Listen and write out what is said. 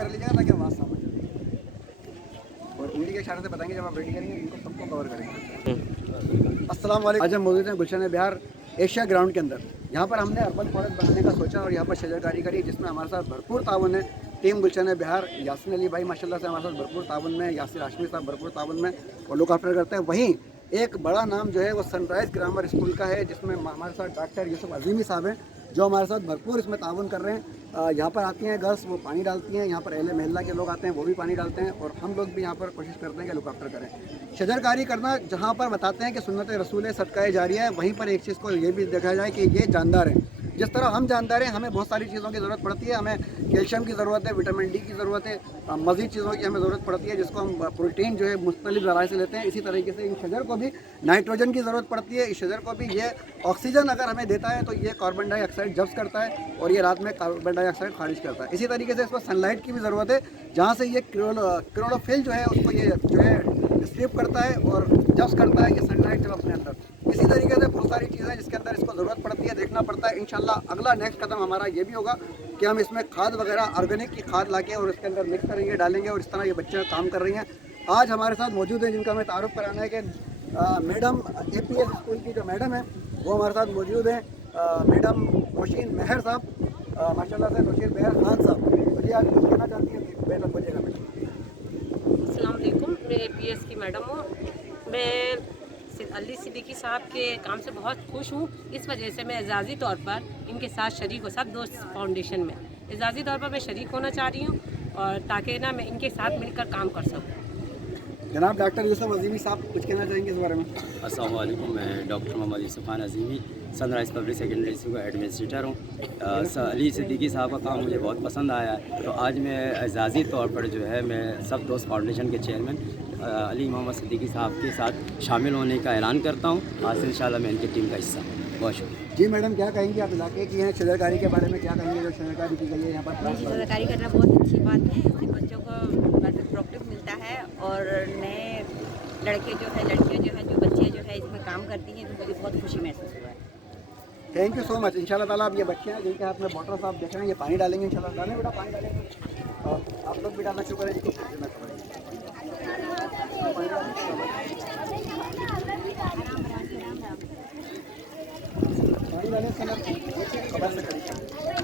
कर लीजिएगा ताकि आवाज़ साफ हो जाए। और उंगली के इशारे से बताएंगे जब आप रेडी करेंगे इनको सबको कवर करेंगे। अस्सलाम वालेकुम। आज हम मौजूद हैं गुलशन बिहार एशिया ग्राउंड के अंदर। यहाँ पर हमने अर्बन फॉरेस्ट बनाने का सोचा और यहाँ पर शजरकारी करी, जिसमें हमारे साथ भरपूर ताउन है। टीम गुलशन बिहार, यासिन अली भाई माशाल्लाह से हमारे साथ भरपूर ताउन में, यासिर हाशमी साहब भरपूर ताउन में और लोग आफ्टर करते हैं। वहीं एक बड़ा नाम जो है वो सनराइज़ ग्रामर स्कूल का है, जिसमें हमारे साथ डॉक्टर यूसुफ अजीमी साहब हैं जो हमारे साथ भरपूर इसमें ताउन कर रहे हैं। यहाँ पर आती हैं गर्ल्स, वो पानी डालती हैं। यहाँ पर अहले महल्ला के लोग आते हैं, वो भी पानी डालते हैं। और हम लोग भी यहाँ पर कोशिश करते हैं कि लुक आफ्टर करें। शजरकारी करना जहाँ पर बताते हैं कि सुन्नत रसूल है, सदका जारिया है, वहीं पर एक चीज़ को ये भी देखा जाए कि ये जानदार है। जिस तरह हम जानदार हैं, हमें बहुत सारी चीज़ों की ज़रूरत पड़ती है। हमें कैल्शियम की ज़रूरत है, विटामिन डी की ज़रूरत है, मज़ीद चीज़ों की हमें ज़रूरत पड़ती है, जिसको हम प्रोटीन जो है मुख्तलिफ ज़राए से लेते हैं। इसी तरीके से इन शजर को भी नाइट्रोजन की ज़रूरत पड़ती है। इस शजर को भी ये ऑक्सीजन अगर हमें देता है तो ये कार्बन डाइऑक्साइड जब्स करता है और ये रात में कार्बन डाइऑक्साइड खारिज करता है। इसी तरीके से इसको सनलाइट की भी ज़रूरत है, जहाँ से ये क्लोरोफिल जो है उसको ये जो है स्ट्रिप करता है और जब्स करता है ये सनलाइट जब अपने अंदर। इसी तरीके से बहुत सारी चीज़ें जिसके अंदर इसको ज़रूरत पड़ती है, देखना पड़ता है। इंशाल्लाह अगला नेक्स्ट कदम हमारा ये भी होगा कि हम इसमें खाद वगैरह ऑर्गेनिक की खाद लाके और इसके अंदर मिक्स करेंगे, डालेंगे। और इस तरह ये बच्चे काम कर रही हैं। आज हमारे साथ मौजूद हैं जिनका हमें तारुफ कराना है कि मैडम APS स्कूल की जो मैडम है वो हमारे साथ मौजूद हैं। मैडम नौशीन मेहर साहब, माशाल्लाह से नौशीन मेहर खान साहब। बोलिए आप कुछ कहना चाहती हैं? बेहतर बोलिएगा मैडम। अस्सलाम वालेकुम, मैं APS की मैडम हूँ। मैं अली सिद्दीकी साहब के काम से बहुत खुश हूँ। इस वजह से मैं एजाज़ी तौर पर इनके साथ शरीक हूँ। सब दोस्त फाउंडेशन में एजाज़ी तौर पर मैं शरीक होना चाह रही हूँ और ताकि ना मैं इनके साथ मिलकर काम कर सकूँ। जनाब डॉक्टर यूसुफ अजीमी साहब कुछ कहना चाहेंगे इस बारे में? अस्सलाम वालेकुम, मैं doctor Mohammad Yusuf Khan Azimi Sunrise public secondary school का एडमिनिस्ट्रेटर हूँ। अली सिद्दीकी साहब का काम मुझे बहुत पसंद आया है, तो आज मैं एजाज़ी तौर पर जो है मैं सब दोस्त फाउंडेशन के चेयरमैन अली मोहम्मद सिद्दीकी साहब के साथ शामिल होने का ऐलान करता हूँ। आज से इंशाल्लाह मैं इनकी टीम का हिस्सा हूँ। बहुत शुक्रिया। जी मैडम, क्या कहेंगे आप इलाके की हैं शजरकारी के बारे में? क्या कहेंगे जो शजरकारी की गई है यहाँ पर? शजरकारी करना बहुत अच्छी बात है। इससे बच्चों को प्रोडक्टिव मिलता है और नए लड़के जो है, लड़कियाँ जो है, जो बच्चे जो है इसमें काम करती हैं, तो मुझे बहुत खुशी महसूस हुआ है। Thank you so much. इंशाल्लाह ताला अब ये बच्चे हैं जिनके हाथ में बॉटल आप देख रहे हैं, ये पानी डालेंगे। इंशाल्लाह डालें बेटा, पानी डालेंगे। और आप लोग भी डालना शुरू करें जी। पानी डालें, खबर से करिए।